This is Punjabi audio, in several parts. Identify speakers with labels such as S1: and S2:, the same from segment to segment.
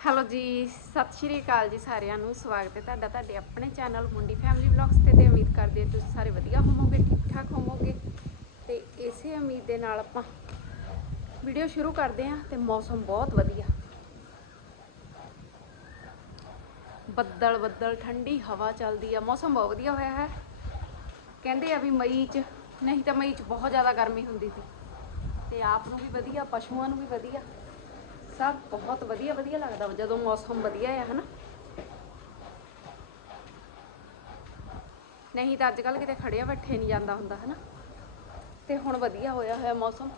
S1: ਹੈਲੋ ਜੀ, ਸਤਿ ਸ਼੍ਰੀ ਅਕਾਲ ਜੀ ਸਾਰਿਆਂ ਨੂੰ, ਸਵਾਗਤ ਹੈ ਤੁਹਾਡਾ ਤੁਹਾਡੇ ਆਪਣੇ ਚੈਨਲ ਮੁੰਡੀ ਫੈਮਿਲੀ ਵਲੌਗਸ ਤੇ ਤੇ ਉਮੀਦ ਕਰਦੇ ਹਾਂ ਤੁਸੀਂ ਸਾਰੇ ਵਧੀਆ ਹੋਵੋਗੇ ਠੀਕ ਠਾਕ ਹੋਵੋਗੇ। ਤੇ ਇਸੇ ਉਮੀਦ ਦੇ ਨਾਲ ਆਪਾਂ ਵੀਡੀਓ ਸ਼ੁਰੂ ਕਰਦੇ ਹਾਂ ਤੇ ਮੌਸਮ ਬਹੁਤ ਵਧੀਆ। ਬੱਦਲ ਬੱਦਲ ਠੰਡੀ ਹਵਾ ਚੱਲਦੀ ਆ, ਮੌਸਮ ਬਹੁਤ ਵਧੀਆ ਹੋਇਆ ਹੈ। ਕਹਿੰਦੇ ਆ ਵੀ ਮਈ ਚ, ਨਹੀਂ ਤਾਂ ਮਈ ਚ ਬਹੁਤ ਜ਼ਿਆਦਾ ਗਰਮੀ ਹੁੰਦੀ ਸੀ। ਤੇ ਆਪ ਨੂੰ ਵੀ ਵਧੀਆ, ਪਸ਼ੂਆਂ ਨੂੰ ਵੀ ਵਧੀਆ। ਸਭ ਬਹੁਤ ਵਧੀਆ ਵਧੀਆ ਲੱਗਦਾ ਜਦੋਂ ਮੌਸਮ ਵਧੀਆ ਆ, ਹਨਾ? ਨਹੀਂ ਤਾਂ ਅੱਜ ਕੱਲ ਕਿਤੇ ਖੜਿਆ ਬੈਠੇ ਨਹੀਂ ਜਾਂਦਾ ਹੁੰਦਾ, ਹਨਾ? ਤੇ ਹੁਣ ਵਧੀਆ ਹੋਇਆ ਹੋਇਆ ਮੌਸਮ।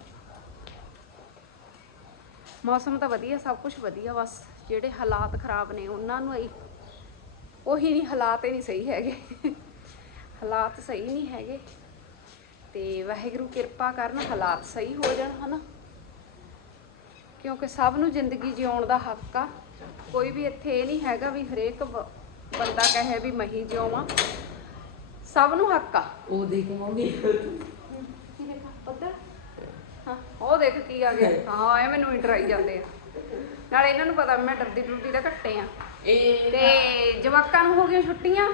S1: ਮੌਸਮ ਤਾਂ ਵਧੀਆ, ਸਭ ਕੁਝ ਵਧੀਆ, ਬਸ ਜਿਹੜੇ ਹਾਲਾਤ ਖਰਾਬ ਨੇ ਉਹਨਾਂ ਨੂੰ ਹੀ। ਉਹੀ ਨਹੀਂ, ਹਾਲਾਤ ਹੀ ਨਹੀਂ ਸਹੀ ਹੈਗੇ। ਹਾਲਾਤ ਸਹੀ ਨਹੀਂ ਹੈਗੇ। ਤੇ ਵਾਹਿਗੁਰੂ ਕਿਰਪਾ ਕਰਨ ਹਾਲਾਤ ਸਹੀ ਹੋ ਜਾਣ, ਹਨਾ? ਕਿਉਂਕਿ ਸਭ ਨੂੰ ਜ਼ਿੰਦਗੀ ਜਿਉਣ ਦਾ ਹੱਕ ਆ। ਕੋਈ ਵੀ ਇੱਥੇ ਇਹ ਨਹੀਂ ਹੈਗਾ ਵੀ ਹਰੇਕ ਬੰਦਾ ਕਹੇ ਵੀ ਮਹੀ ਜਿਉਵਾਂ। ਸਭ ਨੂੰ ਹੱਕ ਆ।
S2: ਉਹ ਦੇਖ ਮੰਮੀ।
S1: ਕੀ ਦੇਖਾ? ਪਤਾ ਹਾਂ ਉਹ ਦੇਖ ਕੀ ਆ ਗਿਆ। ਹਾਂ ਇਹ ਮੈਨੂੰ ਹੀ ਡਰਾਈ ਜਾਂਦੇ ਆ। ਨਾਲੇ ਇਹਨਾਂ ਨੂੰ ਪਤਾ ਮੈਂ ਡਰਦੀ ਡਰਦੀ ਦਾ ਘੱਟੇ ਆ। ਤੇ ਜਵਾਕਾਂ ਨੂੰ ਹੋ ਗਈਆਂ ਛੁੱਟੀਆਂ।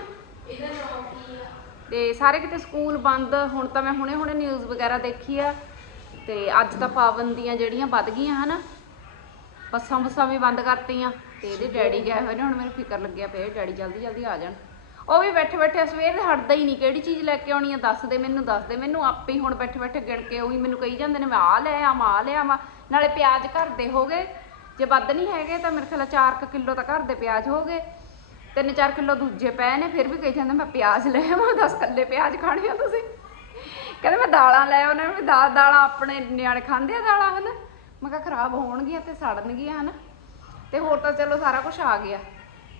S2: ਇਹਦਾ ਨਾਮ ਕੀ ਆ?
S1: ਤੇ ਸਾਰੇ ਕਿਤੇ ਸਕੂਲ ਬੰਦ। ਹੁਣ ਤਾਂ ਮੈਂ ਹੁਣੇ ਹੁਣੇ ਨਿਊਜ਼ ਵਗੈਰਾ ਦੇਖੀ ਆ। ਤੇ ਅੱਜ ਤਾਂ ਪਾਬੰਦੀਆਂ ਜਿਹੜੀਆਂ ਵੱਧ ਗਈਆਂ ਹਨਾ? ਬੱਸਾਂ ਬੱਸਾਂ ਵੀ ਬੰਦ ਕਰਤੀਆਂ ਤੇ ਇਹਦੇ ਡੈਡੀ ਗਏ ਹੋਏ ਨੇ, ਹੁਣ ਮੈਨੂੰ ਫਿਕਰ ਲੱਗਿਆ ਪਿਆ ਡੈਡੀ ਜਲਦੀ ਜਲਦੀ ਆ ਜਾਣ। ਉਹ ਵੀ ਬੈਠੇ ਬੈਠੇ ਸਵੇਰ ਦੇ ਹਟਦਾ ਹੀ ਨਹੀਂ, ਕਿਹੜੀ ਚੀਜ਼ ਲੈ ਕੇ ਆਉਣੀ ਆ, ਦੱਸ ਦੇ ਮੈਨੂੰ, ਦੱਸ ਦੇ ਮੈਨੂੰ, ਆਪੇ ਹੀ ਹੁਣ ਬੈਠੇ ਬੈਠੇ ਗਿਣ ਕੇ ਉਹੀ ਮੈਨੂੰ ਕਹੀ ਜਾਂਦੇ ਨੇ, ਮੈਂ ਆ ਲੈ ਆ ਆ ਲਿਆ ਵਾ ਨਾਲੇ ਪਿਆਜ਼ ਘਰ ਦੇ ਹੋ ਗਏ, ਜੇ ਵੱਧ ਨਹੀਂ ਹੈਗੇ ਤਾਂ ਮੇਰੇ ਖਿਆਲ 4 ਕਿਲੋ ਤਾਂ ਘਰ ਦੇ ਪਿਆਜ਼ ਹੋ ਗਏ, ਤਿੰਨ ਚਾਰ ਕਿਲੋ ਦੂਜੇ ਪਏ ਨੇ, ਫਿਰ ਵੀ ਕਹੀ ਜਾਂਦੇ ਮੈਂ ਪਿਆਜ਼ ਲੈ ਆਵਾਂ 10 ਕੱਲੇ ਪਿਆਜ਼ ਖਾਣੇ ਆ ਤੁਸੀਂ। ਕਹਿੰਦੇ ਮੈਂ ਦਾਲਾਂ ਲੈ ਆਉਣਾ ਵੀ ਦਾਲ, ਦਾਲਾਂ ਆਪਣੇ ਨਿਆਣੇ ਖਾਂਦੇ ਆ ਦਾਲਾਂ, ਹਨਾ? ਮੈਂ ਕਿਹਾ ਖਰਾਬ ਹੋਣਗੀਆਂ ਤੇ ਸੜਨਗੀਆਂ ਹਨਾ। ਤੇ ਹੋਰ ਤਾਂ ਚਲੋ ਸਾਰਾ ਕੁਝ ਆ ਗਿਆ।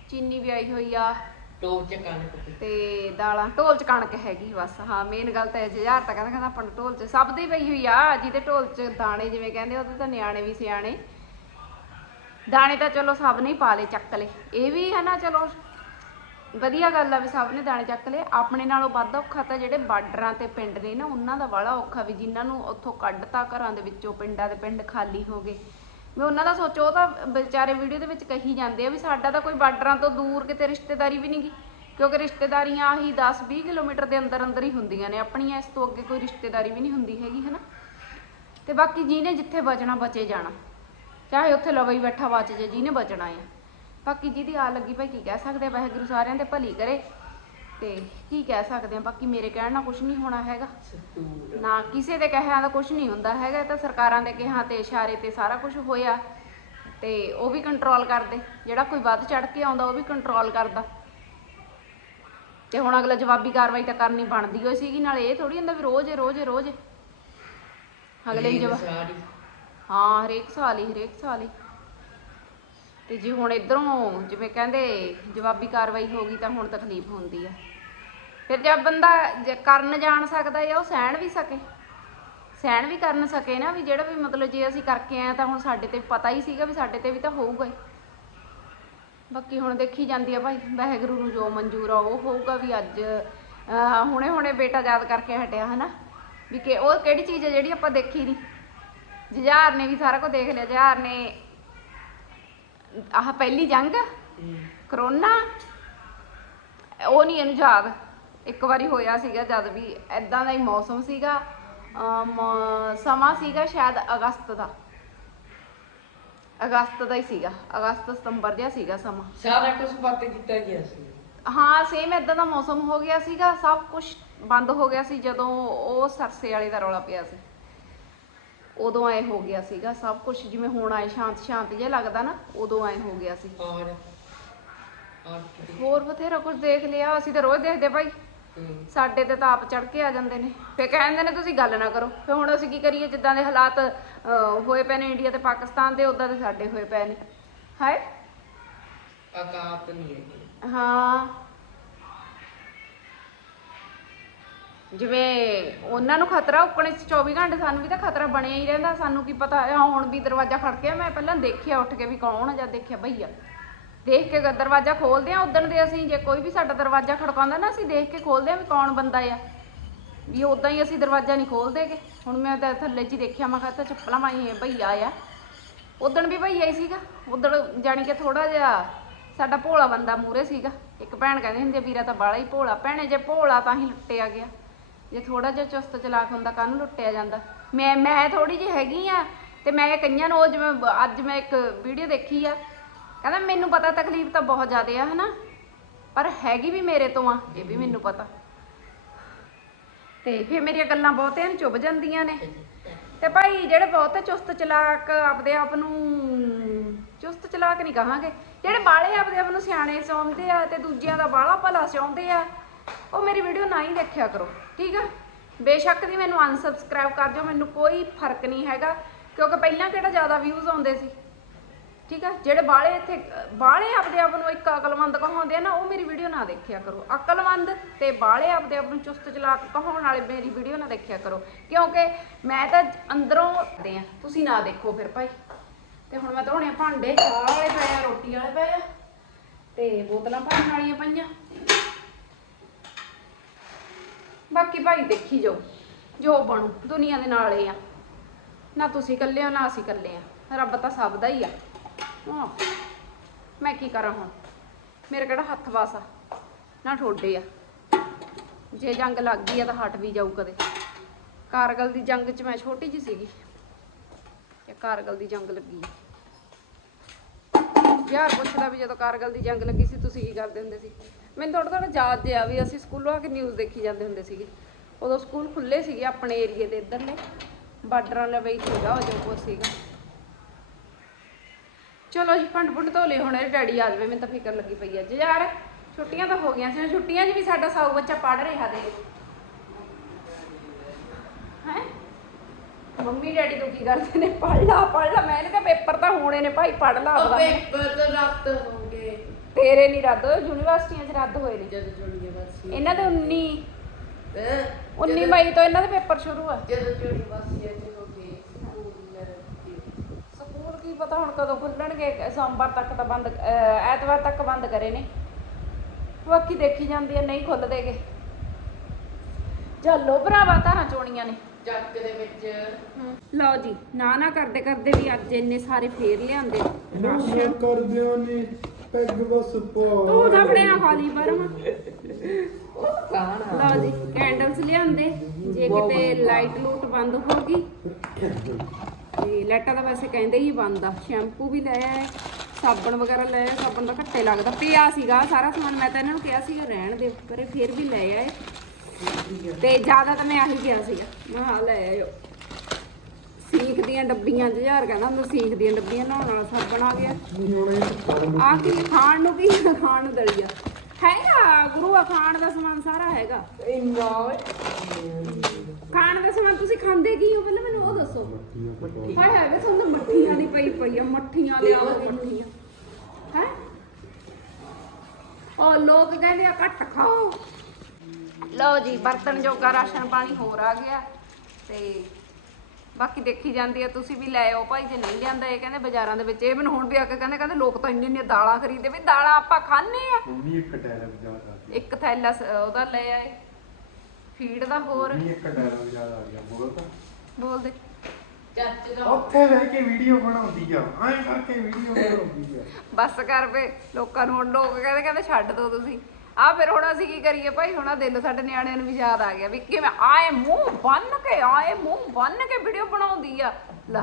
S1: ਚੀਨੀ ਵੀ ਆਈ ਹੋਈ ਆ।
S2: ਟੋਪ ਚ ਕਣਕ ਤੇ।
S1: ਦਾਲਾਂ ਢੋਲ ਚ ਕਣਕ ਹੈਗੀ ਬਸ। ਹਾਂ ਮੇਨ ਗੱਲ ਤਾਂ ਇਹ ਜੁਝਾਰ ਤਾਂ ਕਹਿੰਦਾ ਕਹਿੰਦਾ ਆਪਾਂ ਨੂੰ ਢੋਲ ਚ ਸਭ ਦੀ ਪਈ ਹੋਈ ਆ ਜਿਹਦੇ ਢੋਲ ਚ ਦਾਣੇ ਜਿਵੇਂ ਕਹਿੰਦੇ ਉਹਦੇ ਤਾਂ ਨਿਆਣੇ ਵੀ ਸਿਆਣੇ। ਦਾਣੇ ਤਾਂ ਚਲੋ ਸਭ ਨੇ ਹੀ ਪਾ ਲਏ ਚੱਕ ਲਏ। ਇਹ ਵੀ ਹੈ ਨਾ ਚਲੋ ਵਧੀਆ ਗੱਲ ਆ ਵੀ ਸਭ ਨੇ ਦਾਣੇ ਚੱਕ ਲਏ। ਆਪਣੇ ਨਾਲੋਂ ਵੱਧ ਔਖਾ ਤਾਂ ਜਿਹੜੇ ਬਾਰਡਰਾਂ ਤੇ ਪਿੰਡ ਨੇ ਨਾ, ਉਹਨਾਂ ਦਾ ਵਾਲਾ ਔਖਾ ਵੀ ਜਿਨ੍ਹਾਂ ਨੂੰ ਉੱਥੋਂ ਕੱਢਤਾ ਘਰਾਂ ਦੇ ਵਿੱਚੋਂ, ਪਿੰਡਾਂ ਦੇ ਪਿੰਡ ਖਾਲੀ ਹੋ ਗਏ। ਵੀ ਉਹਨਾਂ ਦਾ ਸੋਚੋ, ਉਹ ਤਾਂ ਵਿਚਾਰੇ ਵੀਡੀਓ ਦੇ ਵਿੱਚ ਕਹੀ ਜਾਂਦੇ ਆ ਵੀ ਸਾਡਾ ਤਾਂ ਕੋਈ ਬਾਰਡਰਾਂ ਤੋਂ ਦੂਰ ਕਿਤੇ ਰਿਸ਼ਤੇਦਾਰੀ ਵੀ ਨਹੀਂ ਨਹੀਂਗੀ ਕਿਉਂਕਿ ਰਿਸ਼ਤੇਦਾਰੀਆਂ ਆਹੀ 10-20 ਕਿਲੋਮੀਟਰ ਦੇ ਅੰਦਰ ਅੰਦਰ ਹੀ ਹੁੰਦੀਆਂ ਨੇ। ਆਪਣੀਆਂ ਇਸ ਤੋਂ ਅੱਗੇ ਕੋਈ ਰਿਸ਼ਤੇਦਾਰੀ ਵੀ ਨਹੀਂ ਹੁੰਦੀ ਹੈਗੀ, ਹਨਾ? ਤੇ ਬਾਕੀ ਜਿਹਨੇ ਜਿੱਥੇ ਬਚਣਾ, ਬਚੇ ਜਾਣਾ। ਚਾਹੇ ਉੱਥੇ ਲਵੇ ਬੈਠਾ, ਬਚ ਜੇ, ਜਿਹਨੇ ਬਚਣਾ ਆ। ਬਾਕੀ ਜਿਹਦੀ ਆ ਲੱਗੀ ਭਾਈ ਕੀ ਕਹਿ ਸਕਦੇ ਆ ਵਾਹਿਗੁਰੂ ਸਾਰਿਆਂ ਦੇ ਭਲੀ ਕਰੇ। ਤੇ ਕੀ ਕਹਿ ਸਕਦੇ ਆ ਬਾਕੀ ਮੇਰੇ ਕਹਿਣ ਨਾਲ ਕੁਝ ਨਹੀਂ ਹੋਣਾ ਹੈਗਾ। ਨਾ ਕਿਸੇ ਦੇ ਕਹਿਆਂ ਦਾ ਕੁਝ ਨਹੀਂ ਹੁੰਦਾ ਹੈਗਾ ਇਹ ਤਾਂ ਸਰਕਾਰਾਂ ਦੇ ਕਿਹਾਂ ਤੇ ਇਸ਼ਾਰੇ ਤੇ ਸਾਰਾ ਕੁਝ ਹੋਇਆ। ਤੇ ਉਹ ਵੀ ਕੰਟਰੋਲ ਕਰਦੇ ਜਿਹੜਾ ਕੋਈ ਵੱਧ ਚੜ ਕੇ ਆਉਂਦਾ ਉਹ ਵੀ ਕੰਟਰੋਲ ਕਰਦਾ। ਤੇ ਹੁਣ ਅਗਲਾ ਜਵਾਬੀ ਕਾਰਵਾਈ ਤਾਂ ਕਰਨੀ ਬਣਦੀ ਹੋਈ ਸੀਗੀ ਨਾਲੇ ਇਹ ਥੋੜੀ ਹੁੰਦਾ ਵੀ ਰੋਜ਼ ਰੋਜ਼ ਰੋਜ਼ ਅਗਲੇ ਜਵਾਬ ਹਾਂ ਹਰੇਕ ਸਾਲ ਹੀ ਹਰੇਕ ਸਾਲ ਹੀ। ਤੇ ਜੇ ਹੁਣ ਇਧਰੋਂ ਜਿਵੇਂ ਕਹਿੰਦੇ ਜਵਾਬੀ ਕਾਰਵਾਈ ਹੋ ਗਈ ਤਾਂ ਹੁਣ ਤਕਲੀਫ ਹੁੰਦੀ ਆ। ਫਿਰ ਜਦ ਬੰਦਾ ਕਰਨ ਜਾਣ ਸਕਦਾ ਹੈ ਉਹ ਸਹਿਣ ਵੀ ਸਕੇ। ਸਹਿਣ ਵੀ ਕਰਨ ਸਕੇ ਨਾ ਵੀ ਜਿਹੜਾ ਵੀ ਮਤਲਬ ਜੇ ਅਸੀਂ ਕਰਕੇ ਆਏ ਤਾਂ ਹੁਣ ਸਾਡੇ ਤੇ ਪਤਾ ਹੀ ਸੀਗਾ ਵੀ ਸਾਡੇ ਤੇ ਵੀ ਤਾਂ ਹੋਊਗਾ ਹੀ। ਬਾਕੀ ਹੁਣ ਦੇਖੀ ਜਾਂਦੀ ਆ ਭਾਈ, ਵਾਹਿਗੁਰੂ ਨੂੰ ਜੋ ਮਨਜ਼ੂਰ ਆ ਉਹ ਹੋਊਗਾ ਵੀ ਅੱਜ ਹੁਣੇ ਹੁਣੇ ਬੇਟਾ ਯਾਦ ਕਰਕੇ ਹਟਿਆ ਹਨਾ। ਵੀ ਕਿ ਉਹ ਕਿਹੜੀ ਚੀਜ਼ ਹੈ ਜਿਹੜੀ ਆਪਾਂ ਦੇਖੀ ਨਹੀਂ ਜੁਝਾਰ ਨੇ ਵੀ ਸਾਰਾ ਕੁਝ ਦੇਖ ਲਿਆ ਜੁਝਾਰ ਨੇ ਆਹ ਪਹਿਲੀ ਜੰਗ? ਕਰੋਨਾ? ਉਹ ਨਹੀਂ ਇਹਨੂੰ ਯਾਦ। ਇੱਕ ਵਾਰੀ ਹੋਇਆ ਸੀਗਾ ਜਦ ਵੀ ਐਦਾਂ ਦਾ ਹੀ ਮੌਸਮ ਸੀਗਾ। ਅਮ, ਸਮਾਂ ਸੀਗਾ ਸ਼ਾਇਦ ਅਗਸਤ ਦਾ। ਅਗਸਤ ਦਾ ਹੀ ਸੀਗਾ। ਅਗਸਤ ਸਤੰਬਰ ਜਿਹਾ ਸੀਗਾ ਸਮਾਂ।
S2: ਸਾਰਾ ਕੁਝ ਬੰਦ ਕੀਤਾ ਗਿਆ ਸੀ।
S1: ਹਾਂ ਸੇਮ ਇਦਾਂ ਦਾ ਮੌਸਮ ਹੋ ਗਿਆ ਸੀਗਾ। ਸਭ ਕੁਝ ਬੰਦ ਹੋ ਗਿਆ ਸੀ ਜਦੋਂ ਉਹ ਸਰਸੇ ਵਾਲੇ ਦਾ ਰੌਲਾ ਪਿਆ ਸੀ। ਉਦੋਂ ਐ ਹੋ ਗਿਆ ਸੀਗਾ ਸਭ ਕੁਝ ਜਿਵੇਂ ਹੁਣ ਆਏ ਸ਼ਾਂਤ ਸ਼ਾਂਤ ਜਿਹਾ ਲੱਗਦਾ ਨਾ ਉਦੋਂ ਐ ਹੋ ਗਿਆ ਸੀ।
S2: ਔਰ ਔਰ ਕਿਤੇ
S1: ਹੋਰ ਬਥੇਰਾ ਕੁਝ ਦੇਖ ਲਿਆ ਅਸੀਂ ਤਾਂ ਰੋਜ਼ ਦੇਖਦੇ ਭਾਈ।
S2: ਹਮ,
S1: ਸਾਡੇ ਤੇ ਤਾਂ ਆਪ ਚੜ ਕੇ ਆ ਜਾਂਦੇ ਨੇ। ਫੇ ਕਹਿੰਦੇ ਨੇ ਤੁਸੀਂ ਗੱਲ ਨਾ ਕਰੋ। ਫੇ ਹੁਣ ਅਸੀਂ ਕੀ ਕਰੀਏ ਜਿੱਦਾਂ ਦੇ ਹਾਲਾਤ ਅਹ, ਹੋਏ ਪਏ ਨੇ ਇੰਡੀਆ ਤੇ ਪਾਕਿਸਤਾਨ ਦੇ ਉਦਾਂ ਦੇ ਸਾਡੇ ਹੋਏ ਪਏ ਨੇ। ਹਾਏ।
S2: ਔਕਾਤ ਨਹੀਂ ਹੈ
S1: ਹਾਂ। ਜਿਵੇਂ ਉਹਨਾਂ ਨੂੰ ਖਤਰਾ ਉੱਕਣੇ 'ਚ 24 ਘੰਟੇ ਸਾਨੂੰ ਵੀ ਤਾਂ ਖਤਰਾ ਬਣਿਆ ਹੀ ਰਹਿੰਦਾ ਸਾਨੂੰ ਕੀ ਪਤਾ ਆ ਹੁਣ ਵੀ ਦਰਵਾਜ਼ਾ ਖੜਕਿਆ ਮੈਂ ਪਹਿਲਾਂ ਦੇਖਿਆ ਉੱਠ ਕੇ ਵੀ ਕੌਣ ਆ ਜਦ ਦੇਖਿਆ ਭਈਆ ਦੇਖ ਕੇ ਦਰਵਾਜ਼ਾ ਖੋਲਦੇ ਆ ਉਦਣ ਦੇ ਅਸੀਂ ਜੇ ਕੋਈ ਵੀ ਸਾਡਾ ਦਰਵਾਜ਼ਾ ਖੜਕਾਉਂਦਾ ਨਾ ਅਸੀਂ ਦੇਖ ਕੇ ਖੋਲਦੇ ਆ ਵੀ ਕੌਣ ਬੰਦਾ ਆ। ਵੀ ਉਦਾਂ ਹੀ ਅਸੀਂ ਦਰਵਾਜ਼ਾ ਨਹੀਂ ਖੋਲਦੇਗੇ ਹੁਣ ਮੈਂ ਤਾਂ ਥੱਲੇ 'ਚ ਹੀ ਦੇਖਿਆ ਮੈਂ ਕਿਹਾ ਤਾਂ ਚੱਪਲਾਂ ਪਾਈ ਭਈਆ ਆ ਉਦਣ ਵੀ ਭਈਆ ਹੀ ਸੀਗਾ। ਉਦਣ ਜਾਣੀ ਕਿ ਥੋੜਾ ਜਿਹਾ ਸਾਡਾ ਭੋਲਾ ਬੰਦਾ ਮੂਰੇ ਸੀਗਾ। ਇੱਕ ਭੈਣ ਕਹਿੰਦੇ ਹੁੰਦੇ ਆ, ਵੀਰਾ ਤਾਂ ਬਾਲਾ ਹੀ ਭੋਲਾ। ਭੈਣੇ ਜੇ ਭੋਲਾ ਤਾਂ ਹੀ ਲੁੱਟਿਆ ਗਿਆ। ਜੇ ਥੋੜਾ ਜਿਹਾ ਚੁਸਤ ਚਲਾਕ ਹੁੰਦਾ, ਕਾਹਨੂੰ ਲੁੱਟਿਆ ਜਾਂਦਾ? ਮੈਂ ਮੈਂ ਥੋੜੀ ਜਿਹੀ ਹੈਗੀ ਆ ਤੇ ਮੈਂ ਕਈਆਂ ਨੂੰ ਉਹ ਜਿਵੇਂ ਅੱਜ ਮੈਂ ਇੱਕ ਵੀਡੀਓ ਦੇਖੀ ਆ। ਕਹਿੰਦਾ ਮੈਨੂੰ ਪਤਾ ਤਕਲੀਫ ਤਾਂ ਬਹੁਤ ਜ਼ਿਆਦਾ ਆ, ਹਨਾ? ਪਰ ਹੈਗੀ ਵੀ ਮੇਰੇ ਤੋਂ ਆ, ਇਹ ਵੀ ਮੈਨੂੰ ਪਤਾ। ਤੇ ਫਿਰ ਮੇਰੀਆਂ ਗੱਲਾਂ ਬਹੁਤਿਆਂ ਨੂੰ ਚੁੱਭ ਜਾਂਦੀਆਂ ਨੇ। ਤੇ ਭਾਈ ਜਿਹੜੇ ਬਹੁਤੇ ਚੁਸਤ ਚਲਾਕ ਆਪਦੇ ਆਪ ਨੂੰ, ਚੁਸਤ ਚਲਾਕ ਨਹੀਂ ਕਹਾਂਗੇ। ਜਿਹੜੇ ਬਾਲੇ ਆਪਦੇ ਆਪ ਨੂੰ ਸਿਆਣੇ ਸਮਝਦੇ ਆ ਤੇ ਦੂਜਿਆਂ ਦਾ ਬਾਲਾ ਭਲਾ ਸਿਉਂਦੇ ਆ ਉਹ ਮੇਰੀ ਵੀਡੀਓ ਨਾ ਹੀ ਦੇਖਿਆ ਕਰੋ, ਠੀਕ ਆ? ਬੇਸ਼ੱਕ ਦੀ ਮੈਨੂੰ ਅਨਸਬਸਕ੍ਰਾਈਬ ਕਰ ਦਿਓ, ਮੈਨੂੰ ਕੋਈ ਫ਼ਰਕ ਨਹੀਂ ਹੈਗਾ, ਕਿਉਂਕਿ ਪਹਿਲਾਂ ਕਿਹੜਾ ਜ਼ਿਆਦਾ ਵਿਊਜ਼ ਆਉਂਦੇ ਸੀ, ਠੀਕ ਆ? ਜਿਹੜੇ ਬਾਲੇ ਇੱਥੇ ਬਾਲੇ ਆਪਦੇ ਆਪ ਨੂੰ ਇੱਕ ਅਕਲਮੰਦ ਕਹਾਉਂਦੇ ਆ ਨਾ, ਉਹ ਮੇਰੀ ਵੀਡੀਓ ਨਾ ਦੇਖਿਆ ਕਰੋ। ਅਕਲਮੰਦ ਤੇ ਬਾਲੇ ਆਪਦੇ ਆਪ ਨੂੰ ਚੁਸਤ ਚਲਾਕ ਕਹਾਉਣ ਵਾਲੇ ਮੇਰੀ ਵੀਡੀਓ ਨਾ ਦੇਖਿਆ ਕਰੋ, ਕਿਉਂਕਿ ਮੈਂ ਤਾਂ ਅੰਦਰੋਂ ਦੇ ਆ। ਤੁਸੀਂ ਨਾ ਦੇਖੋ ਫਿਰ ਭਾਈ। ਤੇ ਹੁਣ ਮੈਂ ਧੋਣੇ ਆ ਭਾਂਡੇ, ਚਾਹ ਵਾਲੇ ਪਏ ਆ, ਰੋਟੀ ਵਾਲੇ ਪਏ ਆ, ਤੇ ਬੋਤਲਾਂ ਭਰਨ ਵਾਲੀਆਂ ਪਈਆਂ। ਬਾਕੀ ਭਾਈ ਦੇਖੀ ਜਾਓ, ਜੋ ਬਣੂ, ਦੁਨੀਆ ਦੇ ਨਾਲ ਇਹ ਆ। ਨਾ ਤੁਸੀਂ ਇਕੱਲੇ ਹੋ, ਨਾ ਅਸੀਂ ਇਕੱਲੇ ਆ। ਰੱਬ ਤਾਂ ਸਭ ਦਾ ਹੀ ਆ। ਹਾਂ, ਮੈਂ ਕੀ ਕਰਾਂ ਹੁਣ? ਮੇਰੇ ਕਿਹੜਾ ਹੱਥ ਵਾਸ ਆ? ਨਾ ਠੋਡੇ ਆ। ਜੇ ਜੰਗ ਲੱਗ ਗਈ ਆ ਤਾਂ ਹਟ ਵੀ ਜਾਊ ਕਦੇ। ਕਾਰਗਲ ਦੀ ਜੰਗ 'ਚ ਮੈਂ ਛੋਟੀ ਜਿਹੀ ਸੀਗੀ। ਇਹ ਕਾਰਗਲ ਦੀ ਜੰਗ ਲੱਗੀ ਆ। ਯਾਰ ਪੁੱਛਦਾ ਵੀ ਜਦੋਂ ਕਾਰਗਲ ਦੀ ਜੰਗ ਲੱਗੀ ਸੀ, ਤੁਸੀਂ ਕੀ ਕਰਦੇ ਹੁੰਦੇ ਸੀ? ਮੈਨੂੰ ਥੋੜਾ ਥੋੜਾ ਯਾਦ ਜਿਆ ਵੀ ਅਸੀਂ ਸਕੂਲੋਂ ਆ ਕੇ ਨਿਊਜ਼ ਦੇਖੀ ਜਾਂਦੇ ਹੁੰਦੇ ਸੀਗੇ। ਉਦੋਂ ਸਕੂਲ ਖੁੱਲੇ ਸੀਗੇ ਆਪਣੇ ਏਰੀਏ ਦੇ ਇੱਧਰਲੇ ਬਾਰਡਰਾਂ ਲਵੇ ਹੀ ਸੀਗਾ, ਉਹ ਜੋ ਕੁਛ ਸੀਗਾ। ਚਲੋ ਜੀ, ਭੰਡ ਭੁੰਡ ਧੋ ਲਏ ਹੁਣ ਇਹ ਡੈਡੀ ਆ ਜਾਵੇ, ਮੈਨੂੰ ਤਾਂ ਫਿਕਰ ਲੱਗੀ ਪਈ ਅੱਜ ਯਾਰ, ਛੁੱਟੀਆਂ ਤਾਂ ਹੋ ਗਈਆਂ ਸੀ ਛੁੱਟੀਆਂ 'ਚ ਵੀ ਸਾਡਾ ਸਾਊ ਬੱਚਾ ਪੜ ਰਿਹਾ ਦੇ ਹੈ? ਮੰਮੀ ਡੈਡੀ ਤੋਂ ਕੀ ਕਰਦੇ ਨੇ? ਪੜ ਲਾ ਪੜ ਲਾ। ਮੈਂ ਇਹਨੇ ਕਿਹਾ ਪੇਪਰ ਤਾਂ ਹੋਣੇ ਨੇ ਭਾਈ ਪੜ ਲਾ ਆਪਦਾ।
S2: ਪੇਪਰ ਤਾਂ ਰੱਦ ਹੋ
S1: ਤੇਰੇ ਨਹੀਂ ਰੱਦ ਹੋਏ ਯੂਨੀਵਰਸਿਟੀਆਂ 'ਚ ਰੱਦ ਹੋਏ ਨੇ।
S2: ਜਦ ਬਸ
S1: ਇਹਨਾਂ ਦੇ 19
S2: ਹੈ?
S1: 19 ਮਈ ਤੋਂ ਇਹਨਾਂ ਦੇ ਪੇਪਰ ਸ਼ੁਰੂ ਆ।
S2: ਜਦ ਬਸ ਇਹ ਹੋ ਗਏ ਸਕੂਲ ਲੱਗੇ
S1: ਸਕੂਲ ਕੀ ਪਤਾ ਹੁਣ ਕਦੋਂ ਖੁੱਲਣਗੇ ਸੋਮਵਾਰ ਤੱਕ ਤਾਂ ਬੰਦ ਅਹ ਐਤਵਾਰ ਤੱਕ ਬੰਦ ਕਰੇ ਨੇ। ਬਾਕੀ ਦੇਖੀ ਜਾਂਦੀ ਆ ਨਹੀਂ ਖੁੱਲਦੇਗੇ। ਚੱਲੋ ਭਰਾਵਾ ਧਾਰਾਂ ਚੋਣੀਆਂ ਨੇ।
S2: ਜੱਗ ਦੇ ਵਿੱਚ।
S1: ਲਓ ਜੀ ਨਾ ਨਾ ਕਰਦੇ ਕਰਦੇ ਵੀ ਅੱਜ ਇੰਨੇ ਸਾਰੇ ਫੇਰ ਲਿਆਂਦੇ। ਰਾਸ਼ਨ
S3: ਕਰਦਿਆਂ ਨੇ ਪੈਗ ਬਸ ਪਾ।
S1: ਤੂੰ ਤਾਂ ਆਪਣੇ ਨਾਲ ਖਾਲੀ ਬਰਮ
S2: ਕਾਣਾ
S1: ਲਓ ਜੀ ਕੈਂਡਲਸ ਲਿਆਂਦੇ। ਜੇ ਕਿਤੇ ਲਾਈਟ ਲੂਟ ਬੰਦ ਹੋ ਗਈ ਤੇ ਲਾਈਟਾਂ ਤਾਂ ਵੈਸੇ ਕਹਿੰਦੇ ਹੀ ਬੰਦ ਆ। ਸ਼ੈਂਪੂ ਵੀ ਲੈ ਆਏ ਸਾਬਣ ਵਗੈਰਾ ਲੈ ਆਏ ਸਾਬਣ ਦਾ ਘੱਟੇ ਲੱਗਦਾ। ਪਿਆ ਸੀਗਾ ਸਾਰਾ ਸਮਾਨ ਮੈਂ ਤਾਂ ਇਹਨਾਂ ਨੂੰ ਕਿਹਾ ਸੀਗਾ ਰਹਿਣ ਦੇ ਪਰ ਇਹ ਫਿਰ ਵੀ ਲੈ ਆਏ। ਤੇ ਜ਼ਿਆਦਾ ਤਾਂ ਮੈਂ ਆਹੀ ਕਿਹਾ ਸੀਗਾ ਮੈਂ ਹਾਂ ਲੈ ਆਇਓ। ਸੀਖ ਦੀਆਂ ਡੱਬੀਆਂ ਜੁਝਾਰ ਕਹਿੰਦਾ ਹੁੰਦਾ ਸੀਖ ਦੀਆਂ ਡੱਬੀਆਂ ਨਹਾਉਣ ਵਾਲਾ ਸਾਬਣ ਆ ਗਿਆ। ਆ ਕੀ ਖਾਣ ਨੂੰ ਕੀ ਖਾਣ ਨੂੰ ਦਲੀਆ। ਹੈਗਾ ਗੁਰੂ ਆ ਖਾਣ ਦਾ ਸਮਾਨ ਸਾਰਾ ਹੈਗਾ।
S2: ਇੰਨਾ
S1: ਖਾਣ ਦਾ ਸਮਾਨ ਤੁਸੀਂ ਖਾਂਦੇ ਕੀ ਹੋ? ਪਹਿਲਾਂ ਮੈਨੂੰ ਉਹ ਦੱਸੋ। ਹਾਏ ਹਾਏ ਵੇ ਤੁਹਾਨੂੰ ਤਾਂ ਮੱਠੀਆਂ ਦੀ ਪਈ ਪਈ ਆ ਮੱਠੀਆਂ ਲਿਆਓ ਮੱਠੀਆਂ। ਹੈ? ਉਹ ਲੋਕ ਕਹਿੰਦੇ ਆ ਘੱਟ ਖਾਓ। ਲਓ ਜੀ ਬਰਤਨ ਜੋਗਾ ਰਾਸ਼ਨ ਪਾਣੀ ਹੋਰ ਆ ਗਿਆ ਤੇ ਬਾਕੀ ਦੇਖੀ ਜਾਂਦੀ ਆ ਤੁਸੀਂ ਵੀ ਲੈ ਆਓ। ਭਾਈ ਜੇ ਨਹੀਂ ਲਿਆਂਦਾ ਇਹ ਕਹਿੰਦੇ ਬਾਜ਼ਾਰਾਂ ਦੇ ਵਿੱਚ ਇਹ ਮੈਨੂੰ ਹੁਣ ਵੀ ਆ ਕੇ ਕਹਿੰਦੇ ਕਹਿੰਦੇ ਲੋਕ ਤਾਂ ਇੰਨੀਆਂ ਇੰਨੀਆਂ ਦਾਲਾਂ ਖਰੀਦਦੇ ਵੀ ਦਾਲਾਂ ਆਪਾਂ ਖਾਂਦੇ ਆ।
S3: ਇੱਕ ਆ
S1: ਥੈਲਾ ਸ- ਉਹਦਾ ਲੈ ਆਏ। ਫੀਡ ਦਾ ਹੋਰ।
S3: ਨਹੀਂ ਇੱਕ ਡਾਇਲੌਗ ਜ਼ਿਆਦਾ ਆ ਗਿਆ ਬੋਲ ਤਾਂ।
S1: ਬੋਲ ਦੇ।
S2: ਚੱਚ ਦਾ।
S3: ਉੱਥੇ ਬਹਿ ਕੇ ਵੀਡੀਓ ਬਣਾਉਂਦੀ ਆ। ਐਂ ਕਰਕੇ ਵੀਡੀਓ ਬਣਾਉਂਦੀ ਆ।
S1: ਬਸ ਕਰ ਵੇ ਲੋਕਾਂ ਨੂੰ ਹੁਣ ਲੋਕ ਕਹਿੰਦੇ ਕਹਿੰਦੇ ਛੱਡ ਦੋ ਤੁਸੀਂ। ਆ ਫਿਰ ਹੁਣ ਅਸੀਂ ਕੀ ਕਰੀਏ ਭਾਈ? ਹੁਣ ਦਿਲ ਸਾਡੇ ਨਿਆਣਿਆਂ ਨੂੰ ਵੀ ਯਾਦ ਆ ਗਿਆ ਵੀ ਕਿਵੇਂ ਆਏ ਮੂੰਹ ਬੰਨ ਕੇ ਆਏ ਮੂੰਹ ਬੰਨ ਕੇ ਵੀਡੀਓ ਬਣਾਉਂਦੀ ਆ। ਲੈ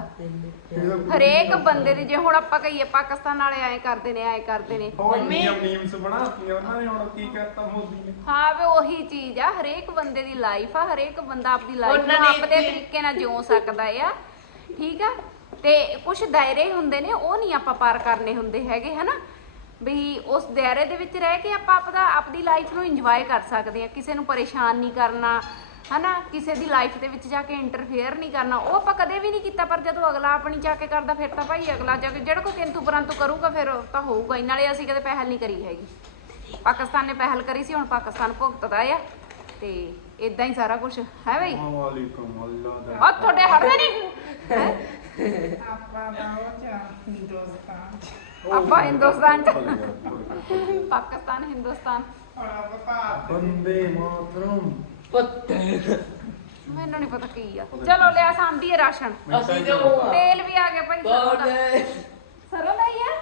S1: ਹਰੇਕ ਬੰਦੇ ਦੀ ਜੇ ਹੁਣ ਆਪਾਂ ਕਹੀਏ ਪਾਕਿਸਤਾਨ ਵਾਲੇ ਐਂ ਕਰਦੇ ਨੇ ਐਂ ਕਰਦੇ ਨੇ।
S3: ਉਹ ਇੰਨੀਆਂ ਮੀਮਸ ਬਣਾਤੀਆਂ ਉਹਨਾਂ ਨੇ ਹੁਣ ਕੀ ਕਰਤਾ ਮੋਦੀ ਨੇ?
S1: ਹਾਂ ਵੇ ਉਹੀ ਚੀਜ਼ ਆ ਹਰੇਕ ਬੰਦੇ ਦੀ ਲਾਈਫ ਆ ਹਰੇਕ ਬੰਦਾ ਆਪਦੀ ਲਾਈਫ ਨੂੰ
S2: ਵੀ-
S1: ਤਰੀਕੇ ਨਾਲ ਜਿਉ ਸਕਦਾ ਆ ਠੀਕ ਆ? ਤੇ ਕੁਝ ਦਾਇਰੇ ਹੁੰਦੇ ਨੇ ਉਹ ਨਹੀਂ ਆਪਾਂ ਪਾਰ ਕਰਨੇ ਹੁੰਦੇ ਹੈਗੇ ਹਨਾ? ਵੀ ਉਸ ਦਾਇਰੇ ਦੇ ਵਿੱਚ ਰਹਿ ਕੇ ਆਪਾਂ ਆਪਦਾ ਆਪਦੀ ਲਾਈਫ ਨੂੰ ਇੰਜੋਏ ਕਰ ਸਕਦੇ ਆ ਕਿਸੇ ਨੂੰ ਪਰੇਸ਼ਾਨ ਨਹੀਂ ਕਰਨਾ ਹਨਾ? ਕਿਸੇ ਦੀ ਲਾਈਫ ਦੇ ਵਿੱਚ ਜਾ ਕੇ ਇੰਟਰਫੇਅਰ ਨਹੀਂ ਕਰਨਾ। ਉਹ ਆਪਾਂ ਕਦੇ ਵੀ ਨਹੀਂ ਕੀਤਾ ਪਰ ਜਦੋਂ ਅਗਲਾ ਆਪਣੀ ਜਾ ਕੇ ਕਰਦਾ ਫਿਰ ਤਾਂ ਭਾਈ ਅਗਲਾ ਜਾ ਕੇ ਜਿਹੜਾ ਕੋਈ ਕਿੰਤੂ ਪਰੰਤੂ ਕਰੂਗਾ ਫਿਰ ਉਹ ਤਾਂ ਹੋਊਗਾ ਹੀ। ਨਾਲੇ ਅਸੀਂ ਕਦੇ ਪਹਿਲ ਨਹੀਂ ਕਰੀ ਹੈਗੀ। ਪਾਕਿਸਤਾਨ ਨੇ ਪਹਿਲ ਕਰੀ ਸੀ ਹੁਣ ਪਾਕਿਸਤਾਨ ਭੁਗਤਦਾ ਆ। ਤੇ ਇਦਾਂ ਹੀ ਸਾਰਾ ਕੁਝ ਹੈ ਬਈ?
S3: ਵਾਲੇਕੁਮ ਅੱਲਾ ਦਾ।
S1: ਉਹ ਤੁਹਾਡੇ ਹੜਦੇ ਨਹੀਂ। ਹੈਂ?
S4: ਆਪਾਂ ਦਾ ਉਹ ਚ ਹਿੰਦੁਸਤਾਨ ਚ
S1: ਆਪਾਂ ਹਿੰਦੁਸਤਾਨ ਚ ਪਾਕਿਸਤਾਨ ਹਿੰਦੁਸਤਾਨ
S3: ਬੰਦੇ ਮਾਤਰਮ
S2: ਪੁੱਤ
S1: ਮੈਨੂੰ ਨਹੀਂ ਪਤਾ ਕੀ ਆ ਚਲੋ ਲਿਆ ਸਾਂਭੀ ਹੈ ਰਾਸ਼ਨ
S2: ਅਸੀਂ ਤੇ ਉਹ
S1: ਤੇਲ ਵੀ ਆ ਗਿਆ ਭਾਈ ਸਰੋਂ ਦਾ
S2: ਬਾਬੇ
S1: ਸਰੋਂ ਦਾ ਹੀ ਆ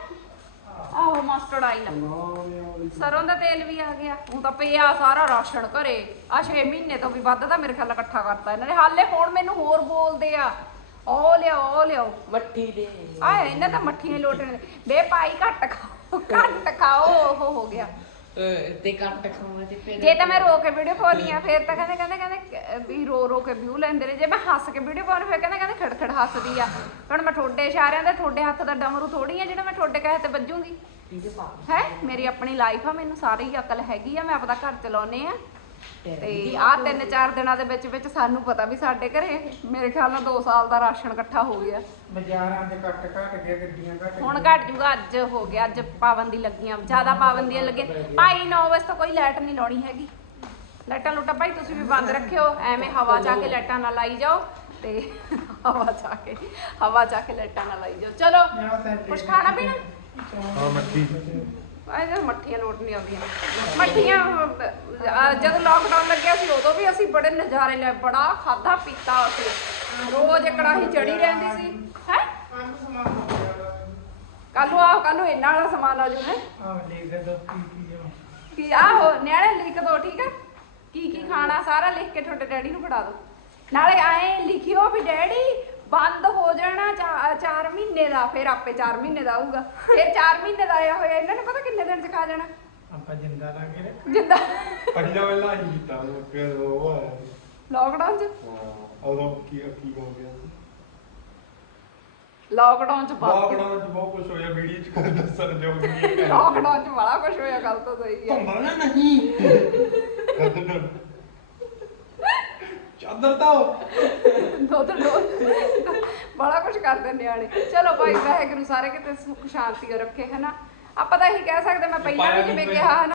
S1: ਆਹੋ ਮਸਟਰਡ ਆਇਲ ਸਰੋਂ ਦਾ ਤੇਲ ਵੀ ਆ ਗਿਆ ਹੁਣ ਤਾਂ ਪਿਆ ਸਾਰਾ ਰਾਸ਼ਨ ਘਰੇ ਆ 6 ਮਹੀਨੇ ਤੋਂ ਵੀ ਵੱਧ ਦਾ ਮੇਰੇ ਖਿਆਲ ਨਾਲ ਇਕੱਠਾ ਕਰਤਾ ਇਹਨਾਂ ਨੇ ਹਾਲੇ ਹੁਣ ਮੈਨੂੰ ਹੋਰ ਬੋਲਦੇ ਆ ਉਹ ਲਿਆਓ ਉਹ ਲਿਆਓ
S2: ਮੱਠੀ ਦੇ।
S1: ਆ ਇਹਨਾਂ ਤਾਂ ਮੱਠੀਆਂ ਲੋਟਣੇ ਬੇ ਭਾਈ ਘੱਟ ਖਾਓ ਘੱਟ ਖਾਓ ਉਹ ਹੋ ਗਿਆ।
S2: ਤੇ ਖਾਵਾਂ ਤੇ ਫਿਰ
S1: ਜੇ ਤਾਂ ਮੈਂ ਰੋ ਕੇ ਵੀਡੀਓ ਪਾਉਣੀ ਆ ਫਿਰ ਤਾਂ ਕਹਿੰਦੇ ਕਹਿੰਦੇ ਕਹਿੰਦੇ ਵੀ ਰੋ ਰੋ ਕੇ ਵਿਊ ਲੈਂਦੇ ਨੇ। ਜੇ ਮੈਂ ਹੱਸ ਕੇ ਵੀਡੀਓ ਪਾਉਣੀ ਫਿਰ ਕਹਿੰਦੇ ਕਹਿੰਦੇ ਖੜਖੜ ਹੱਸਦੀ ਆ। ਹੁਣ ਮੈਂ ਠੋਡੇ ਇਸ਼ਾਰਿਆਂ ਦੇ ਠੋਡੇ ਹੱਥ ਦਾ ਡਮਰੂ ਥੋੜੀ ਆ ਜਿਹੜਾ ਮੈਂ ਠੋਡੇ ਕਹੇ ਤੇ ਵੱਜੂਗੀ। ਹੈ? ਮੇਰੀ ਆਪਣੀ ਲਾਈਫ ਆ ਮੈਨੂੰ ਸਾਰੀ ਅਕਲ ਹੈਗੀ ਆ ਮੈਂ ਆਪਦਾ ਘਰ ਚਲਾਉਨੇ ਆ। ਤੇ ਆਹ ਤਿੰਨ ਚਾਰ ਦਿਨਾਂ ਦੇ ਵਿੱਚ ਵਿੱਚ ਸਾਨੂੰ ਪਤਾ ਵੀ ਸਾਡੇ ਘਰੇ ਮੇਰੇ ਖਿਆਲ ਨਾਲ 2 ਸਾਲ ਦਾ ਰਾਸ਼ਨ ਇਕੱਠਾ ਹੋ ਗਿਆ।
S3: ਬਾਜ਼ਾਰਾਂ ਦੇ ਕੱਟ ਘਟ ਗਿਆ ਗੱਡੀਆਂ ਘਟ
S1: ਹੁਣ ਘਟ ਜੂਗਾ ਅੱਜ ਹੋ ਗਿਆ ਅੱਜ ਪਾਬੰਦੀ ਲੱਗੀਆਂ ਜ਼ਿਆਦਾ ਪਾਬੰਦੀਆਂ ਲੱਗੇ। ਭਾਈ 9 ਵਜੇ ਤੋਂ ਕੋਈ ਲਾਈਟ ਨਹੀਂ ਲਾਉਣੀ ਹੈਗੀ। ਲਾਈਟਾਂ ਲੁੱਟਾ ਭਾਈ ਤੁਸੀਂ ਵੀ ਬੰਦ ਰੱਖਿਓ ਐਵੇਂ ਹਵਾ ਜਾ ਕੇ ਲਾਈਟਾਂ ਨਾ ਲਾਈ ਜਾਓ ਤੇ ਹਵਾ ਜਾ ਕੇ ਹਵਾ ਜਾ ਕੇ ਲਾਈਟਾਂ ਨਾ ਲਾਈ ਜਾਓ। ਚਲੋ ਕੁਛ ਖਾਣਾ ਪੀਣਾ?
S3: ਹਾਂ ਮੱਠੀ
S1: ਆਹ ਮੱਠੀਆਂ ਲੋਟ ਨਹੀਂ ਆਉਂਦੀਆਂ। ਮੱਠੀਆਂ ਅਹ, ਜਦੋਂ ਲਾਕਡਾਊਨ ਲੱਗਿਆ ਸੀ ਉਦੋਂ ਵੀ ਅਸੀਂ ਬੜੇ ਨਜ਼ਾਰੇ ਲੈ ਬੜਾ ਖਾਦਾ ਪੀਤਾ ਅਸੀਂ। ਰੋਜ਼ ਕੜਾਹੀ ਚੜੀ ਰਹਿੰਦੀ ਸੀ। ਹੈ? ਕੱਲ ਨੂੰ ਆਹ ਕੱਲ ਨੂੰ ਇਹਨਾਂ ਵਾਲਾ ਸਮਾਨ ਆ ਜੂ ਹੈ?
S3: ਕੇ ਦੋ
S1: ਆਹੋ ਨਿਆਣੇ ਲਿਖ ਦੋ ਠੀਕ ਆ? ਕੀ ਕੀ ਖਾਣਾ ਸਾਰਾ ਲਿਖ ਕੇ ਤੁਹਾਡੇ ਡੈਡੀ ਨੂੰ ਫੜਾ ਦਿਓ ਨਾਲੇ ਆਏ ਲਿਖਿਓ ਵੀ ਡੈਡੀ ਬੰਦ ਹੋ ਜਾਣਾ 4 ਮਹੀਨੇ ਦਾ ਫਿਰ ਆਪੇ 4 ਮਹੀਨੇ ਦਾ ਆਊਗਾ। ਫਿਰ 4 ਮਹੀਨੇ ਦਾ ਆਇਆ ਹੋਇਆ ਇਹਨਾਂ ਨੇ ਪਤਾ ਕਿੰਨੇ ਦਿਨ ਚ ਖਾ ਜਾਣਾ?
S3: ਆਪਾਂ ਜਿੰਦਾ ਲਾਂਗੇ
S1: ਜਿੰਦਾ?
S3: ਪਹਿਲਾਂ ਵੇਲਾ ਹੀ ਕੀਤਾ ਉਹ ਫਿਰ ਉਹ ਆਇਆ
S1: ਲਾਕਡਾਊਨ ਚ?
S3: ਹਾਂ ਉਦੋਂ ਕੀ ਕੀ ਹੋ ਗਿਆ
S1: ਲਾਕਡਾਊਨ ਚ
S3: ਲਾਕਡਾਊਨ ਚ ਬਹੁਤ ਕੁਝ ਹੋਇਆ ਵੀਡੀਓ ਚ ਕਰ ਦੱਸਣ ਜੋ ਨਹੀਂ ਹੈ।
S1: ਲਾਕਡਾਊਨ ਚ ਬੜਾ ਕੁਝ ਹੋਇਆ ਗੱਲ ਤਾਂ ਸਹੀ ਹੈ।
S3: ਘੁੰਮਣਾ ਨਹੀਂ। ਕਦੋਂ ਚਾਦਰ ਤਾਂ
S1: ਦੁੱਧ ਡੋਲ ਬੜਾ ਕੁਝ ਕਰਦੇ ਨਿਆਣੇ। ਚਲੋ ਭਾਈ ਵਾਹਿਗੁਰੂ ਸਾਰੇ ਕਿਤੇ ਸੁੱਖ ਸ਼ਾਂਤੀ ਰੱਖੇ ਹਨਾ? ਆਪਾਂ ਤਾਂ ਇਹੀ ਕਹਿ ਸਕਦੇ ਮੈਂ ਪਹਿਲਾਂ ਵੀ ਜਿਵੇਂ ਕਿਹਾ ਹਨਾ?